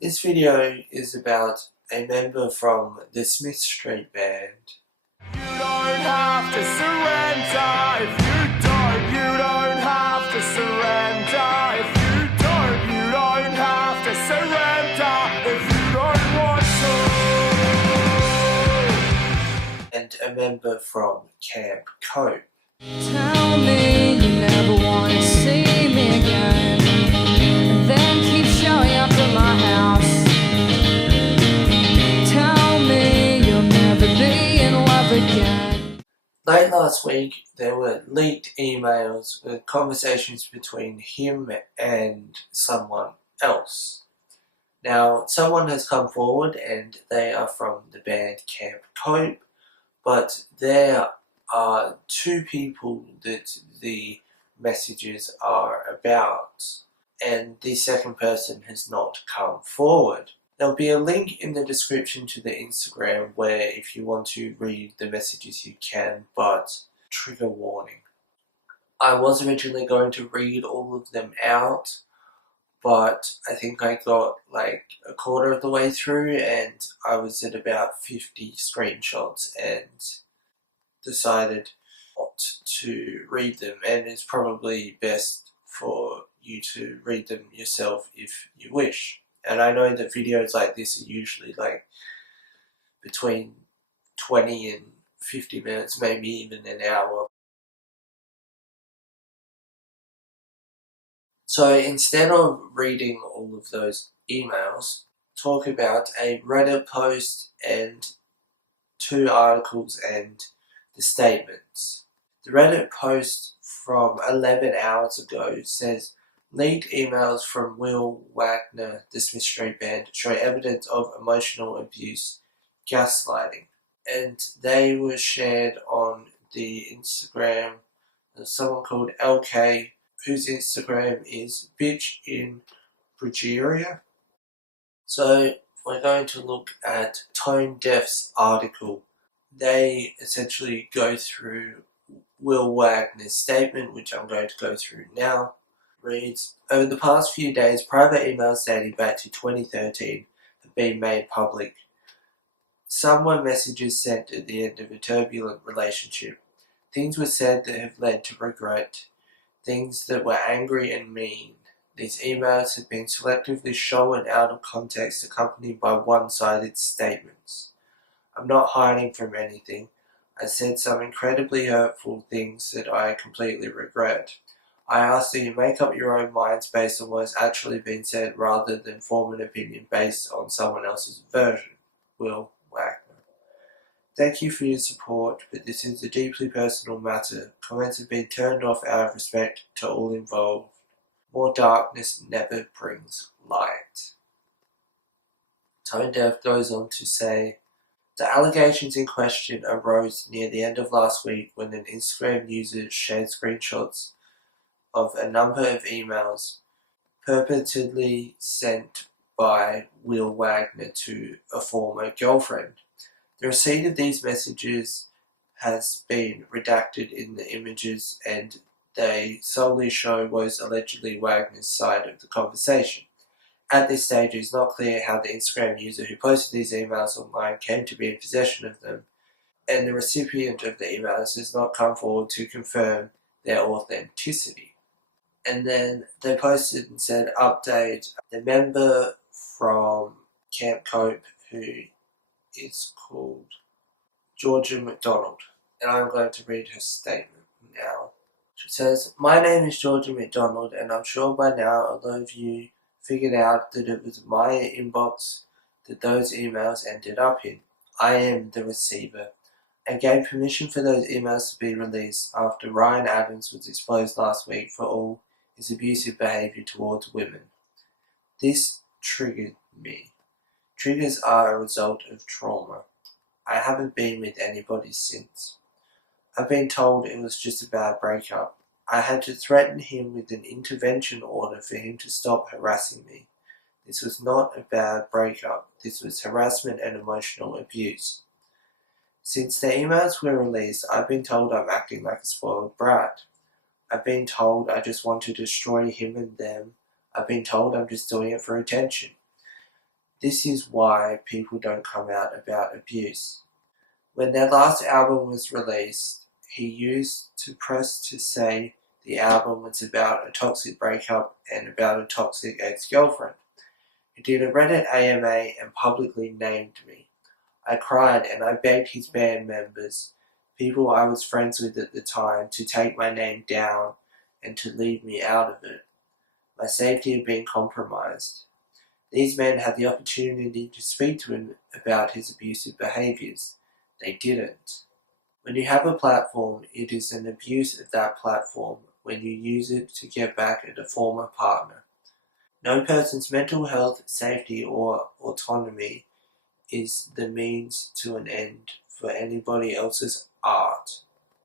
This video is about a member from the Smith Street Band. You don't have to surrender if you don't have to surrender if you don't have to surrender if you don't want to. And a member from Camp Cope. Tell me you never want to see me again, and then keep showing up at my house. Tell me you'll never be in love again. Late last week, there were leaked emails with conversations between him and someone else. Now, someone has come forward and they are from the band Camp Cope, but there are two people that the messages are about, and the second person has not come forward. There'll be a link in the description to the Instagram where if you want to read the messages you can, but trigger warning. I was originally going to read all of them out, but I think I got like a quarter of the way through and I was at about 50 screenshots and decided not to read them, and it's probably best for you to read them yourself if you wish. And I know that videos like this are usually like between 20 and 50 minutes, maybe even an hour. So instead of reading all of those emails, talk about a Reddit post and two articles and the statements. The Reddit post from 11 hours ago says, leaked emails from Wil Wagner, the Smith Street Band, show evidence of emotional abuse, gaslighting. And they were shared on the Instagram of someone called LK, whose Instagram is Bitch in Bulgaria. So we're going to look at Tone Deaf's article. They essentially go through Wil Wagner's statement, which I'm going to go through now. It reads, over the past few days, private emails dating back to 2013 have been made public. Some were messages sent at the end of a turbulent relationship. Things were said that have led to regret. Things that were angry and mean. These emails have been selectively shown out of context, accompanied by one-sided statements. I'm not hiding from anything. I said some incredibly hurtful things that I completely regret. I ask that you make up your own minds based on what has actually been said rather than form an opinion based on someone else's version. Wil Wagner. Thank you for your support, but this is a deeply personal matter. Comments have been turned off out of respect to all involved. More darkness never brings light. Tone Deaf goes on to say, the allegations in question arose near the end of last week when an Instagram user shared screenshots of a number of emails purportedly sent by Wil Wagner to a former girlfriend. The receipt of these messages has been redacted in the images and they solely show what is allegedly Wagner's side of the conversation. At this stage, it is not clear how the Instagram user who posted these emails online came to be in possession of them, and the recipient of the emails has not come forward to confirm their authenticity. And then they posted and said, update, the member from Camp Cope who is called Georgia McDonald, and I'm going to read her statement now. She says, my name is Georgia McDonald, and I'm sure by now a lot of you figured out that it was my inbox that those emails ended up in. I am the receiver. I gave permission for those emails to be released after Ryan Adams was exposed last week for all his abusive behaviour towards women. This triggered me. Triggers are a result of trauma. I haven't been with anybody since. I've been told it was just a bad breakup. I had to threaten him with an intervention order for him to stop harassing me. This was not a bad breakup. This was harassment and emotional abuse. Since the emails were released, I've been told I'm acting like a spoiled brat. I've been told I just want to destroy him and them. I've been told I'm just doing it for attention. This is why people don't come out about abuse. When their last album was released, he used to press to say the album was about a toxic breakup and about a toxic ex-girlfriend. He did a Reddit AMA and publicly named me. I cried and I begged his band members, people I was friends with at the time, to take my name down and to leave me out of it. My safety had been compromised. These men had the opportunity to speak to him about his abusive behaviours. They didn't. When you have a platform, it is an abuse of that platform when you use it to get back at a former partner. No person's mental health, safety, or autonomy is the means to an end for anybody else's art.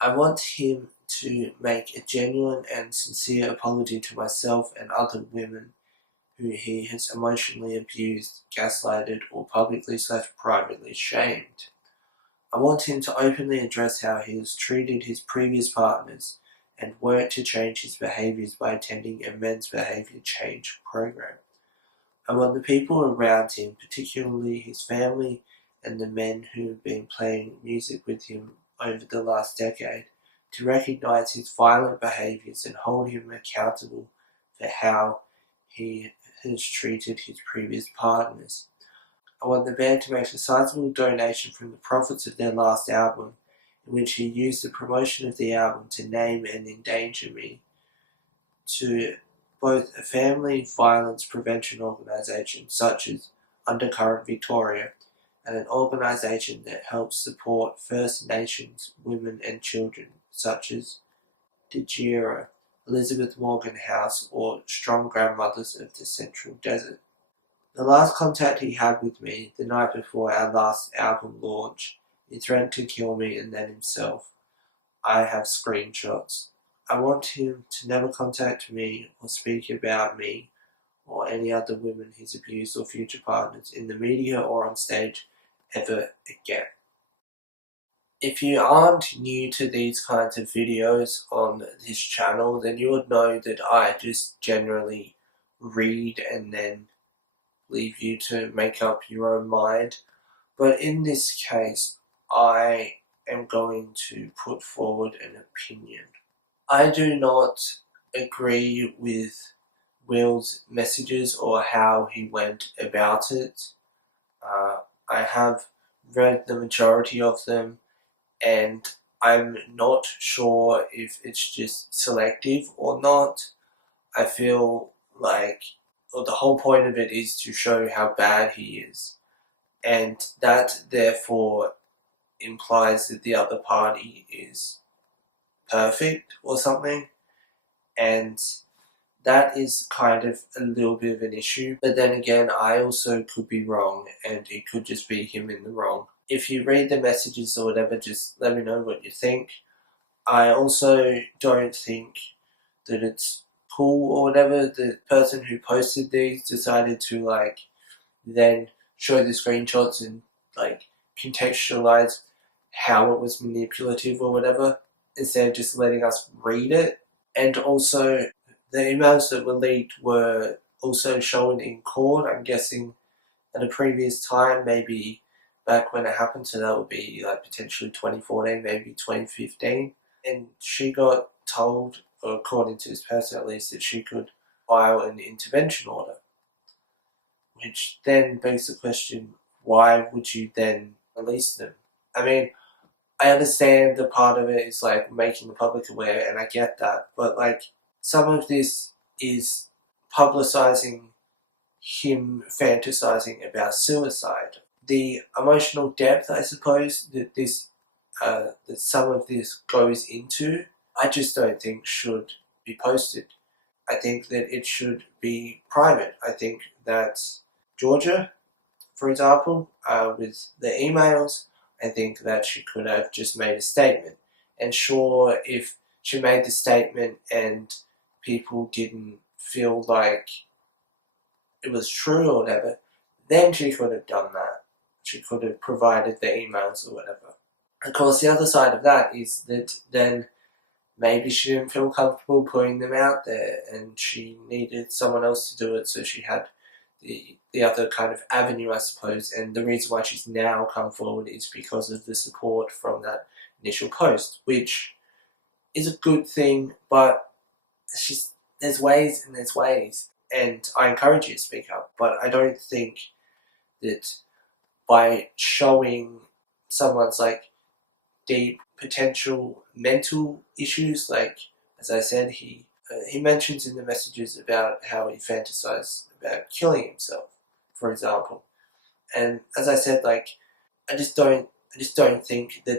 I want him to make a genuine and sincere apology to myself and other women who he has emotionally abused, gaslighted, or publicly/privately shamed. I want him to openly address how he has treated his previous partners and work to change his behaviours by attending a men's behaviour change program. I want the people around him, particularly his family and the men who have been playing music with him over the last decade, to recognise his violent behaviours and hold him accountable for how he has treated his previous partners. I want the band to make a sizable donation from the profits of their last album, in which he used the promotion of the album to name and endanger me, to both a family violence prevention organisation such as Undercurrent Victoria and an organisation that helps support First Nations women and children such as Dejira, Elizabeth Morgan House, or Strong Grandmothers of the Central Desert. The last contact he had with me, the night before our last album launch, he threatened to kill me and then himself. I have screenshots. I want him to never contact me or speak about me or any other women he's abused or future partners in the media or on stage ever again. If you aren't new to these kinds of videos on this channel, then you would know that I just generally read and then leave you to make up your own mind. But in this case, I am going to put forward an opinion. I do not agree with Wil's messages or how he went about it. I have read the majority of them, and I'm not sure if it's just selective or not. I feel like the whole point of it is to show how bad he is, and that therefore implies that the other party is perfect or something, and that is kind of a little bit of an issue. But then again, I also could be wrong, and it could just be him in the wrong. If you read the messages or whatever, just let me know what you think. I also don't think that it's cool or whatever. The person who posted these decided to then show the screenshots and contextualize how it was manipulative or whatever, instead of just letting us read it. And also, the emails that were leaked were also shown in court, I'm guessing at a previous time, maybe back when it happened, so that would be potentially 2014, maybe 2015. And she got told, or according to this person at least, that she could file an intervention order. Which then begs the question, why would you then release them? I mean, I understand the part of it is making the public aware, and I get that, but some of this is publicizing him fantasizing about suicide. The emotional depth, I suppose, that that some of this goes into, I just don't think should be posted. I think that it should be private. I think that Georgia, for example, with the emails, I think that she could have just made a statement. And sure, if she made the statement and people didn't feel like it was true or whatever, then she could have done that. She could have provided the emails or whatever. Of course, the other side of that is that then maybe she didn't feel comfortable putting them out there and she needed someone else to do it, so she had the other kind of avenue, I suppose, and the reason why she's now come forward is because of the support from that initial post, which is a good thing, but there's ways and there's ways, and I encourage you to speak up, but I don't think that by showing someone's deep potential mental issues, as I said, he mentions in the messages about how he fantasized about killing himself, for example. And as I said, I just don't think that